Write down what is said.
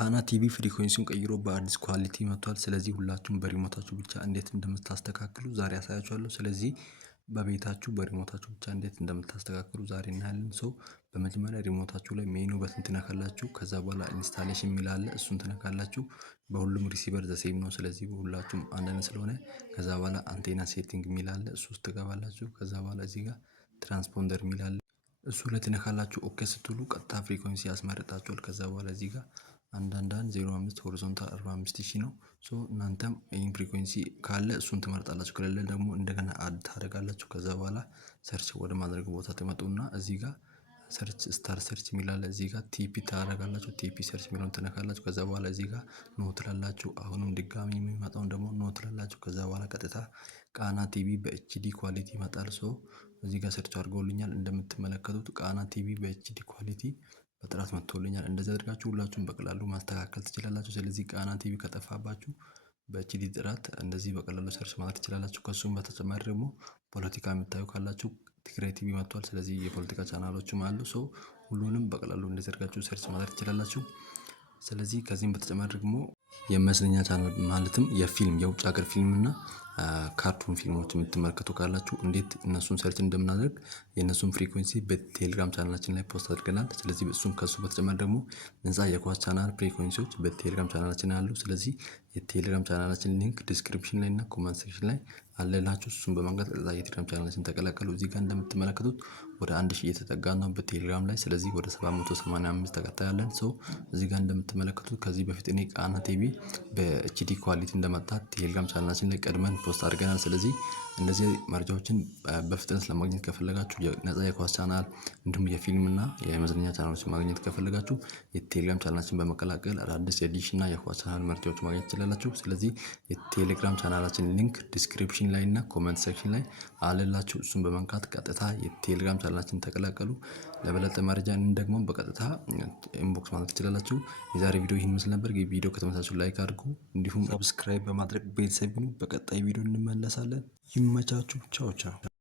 ቃና ቲቪ ፍሪኮንሲውን ቀይሮ በአዲስ ኳሊቲ መጥቷል። ስለዚህ ሁላችሁም በሪሞታችሁ ብቻ እንዴት እንደምታስተካክሉ ዛሬ አሳያችኋለሁ። ስለዚህ በቤታችሁ በሪሞታችሁ ብቻ እንዴት እንደምታስተካክሉ ዛሬ እናያለን። ሶ በመጀመሪያ ሪሞታችሁ ላይ ሜኑ በትን ትነካላችሁ። ከዛ በኋላ ኢንስታሌሽን የሚል አለ፣ እሱን ትነካላችሁ። በሁሉም ሪሲቨር ዘሴም ነው። ስለዚህ በሁላችሁም አንድ አይነት ስለሆነ ከዛ በኋላ አንቴና ሴቲንግ የሚል አለ፣ እሱ ውስጥ ትገባላችሁ። ከዛ በኋላ እዚህ ጋር ትራንስፖንደር የሚል አለ፣ እሱ ላይ ትነካላችሁ። ኦኬ ስትሉ ቀጥታ ፍሪኮንሲ ያስመርጣችኋል። ከዛ በኋላ እዚህ ጋር 1.1.05 ሆሪዞንታል 45000 ነው። ሶ እናንተም ይሄን ፍሪኩዌንሲ ካለ እሱን ትመርጣላችሁ፣ ከሌለ ደግሞ እንደገና አድ ታደርጋላችሁ። ከዛ በኋላ ሰርች ወደ ማድረግ ቦታ ትመጡና እዚህ ጋር ሰርች ስታር ሰርች የሚላለ እዚህ ጋር ቲፒ ታደርጋላችሁ። ቲፒ ሰርች የሚለውን ትነካላችሁ። ከዛ በኋላ እዚህ ጋር ኖ ትላላችሁ። አሁንም ድጋሚ የሚመጣውን ደግሞ ኖ ትላላችሁ። ከዛ በኋላ ቀጥታ ቃና ቲቪ በኤችዲ ኳሊቲ ይመጣል። ሶ እዚህ ጋር ሰርች አድርገውልኛል። እንደምትመለከቱት ቃና ቲቪ በኤችዲ ኳሊቲ በጥራት መጥቶልኛል። እንደዚህ አድርጋችሁ ሁላችሁም በቀላሉ ማስተካከል ትችላላችሁ። ስለዚህ ቃና ቲቪ ከጠፋባችሁ በኤችዲ ጥራት እንደዚህ በቀላሉ ሰርች ማድረግ ትችላላችሁ። ከሱም በተጨማሪ ደግሞ ፖለቲካ የምታዩ ካላችሁ ትግራይ ቲቪ መጥቷል። ስለዚህ የፖለቲካ ቻናሎችም አሉ። ሶ ሁሉንም በቀላሉ እንደዚህ አድርጋችሁ ሰርች ማድረግ ትችላላችሁ። ስለዚህ ከዚህም በተጨማሪ ደግሞ የመዝናኛ ቻናል ማለትም የፊልም የውጭ ሀገር ፊልም እና ካርቱን ፊልሞች የምትመለከቱ ካላችሁ እንዴት እነሱን ሰርች እንደምናደርግ የእነሱን ፍሪኩዌንሲ በቴሌግራም ቻናላችን ላይ ፖስት አድርገናል። ስለዚህ እሱም ከሱ በተጨማሪ ደግሞ ነፃ የኳስ ቻናል ፍሪኩዌንሲዎች በቴሌግራም ቻናላችን አሉ። ስለዚህ የቴሌግራም ቻናላችን ሊንክ ዲስክሪፕሽን ላይ እና ኮመንት ሴክሽን ላይ አለላችሁ። እሱን በመንካት ቀጥታ የቴሌግራም ቻናላችን ተቀላቀሉ። እዚህ ጋር እንደምትመለከቱት ወደ 1000 እየተጠጋ ነው በቴሌግራም ላይ። ስለዚህ ወደ 785 ተከታይ አለን። ሶ እዚህ ጋር እንደምትመለከቱት ከዚህ በፊት እኔ ቃና ቲቪ በኤችዲ ኳሊቲ እንደመጣ ቴሌግራም ቻናላችን ላይ ቀድመን ፖስት አድርገናል። ስለዚህ እንደዚህ መረጃዎችን በፍጥነት ለማግኘት ከፈለጋችሁ ነፃ የኳስ ቻናል እንዲሁም የፊልም እና የመዝናኛ ቻናሎችን ማግኘት ከፈለጋችሁ የቴሌግራም ቻናላችን በመቀላቀል አዳዲስ የዲሽ እና የኳስ ቻናል መረጃዎች ማግኘት ትችላላችሁ። ስለዚህ የቴሌግራም ቻናላችን ሊንክ ዲስክሪፕሽን ላይ እና ኮመንት ሴክሽን ላይ አለላችሁ። እሱን በመንካት ቀጥታ የቴሌግራም ቻናላችን ተቀላቀሉ። ለበለጠ መረጃ ደግሞ በቀጥታ ኢንቦክስ ማለት ትችላላችሁ። የዛሬ ቪዲዮ ይህን ምስል ነበር። ቪዲዮ ከተመቻችሁ ላይክ አድርጉ፣ እንዲሁም ሰብስክራይብ በማድረግ ቤተሰብ ሁኑ። በቀጣይ ቪዲዮ እንመለሳለን። ይመቻችሁ። ቻው ቻው።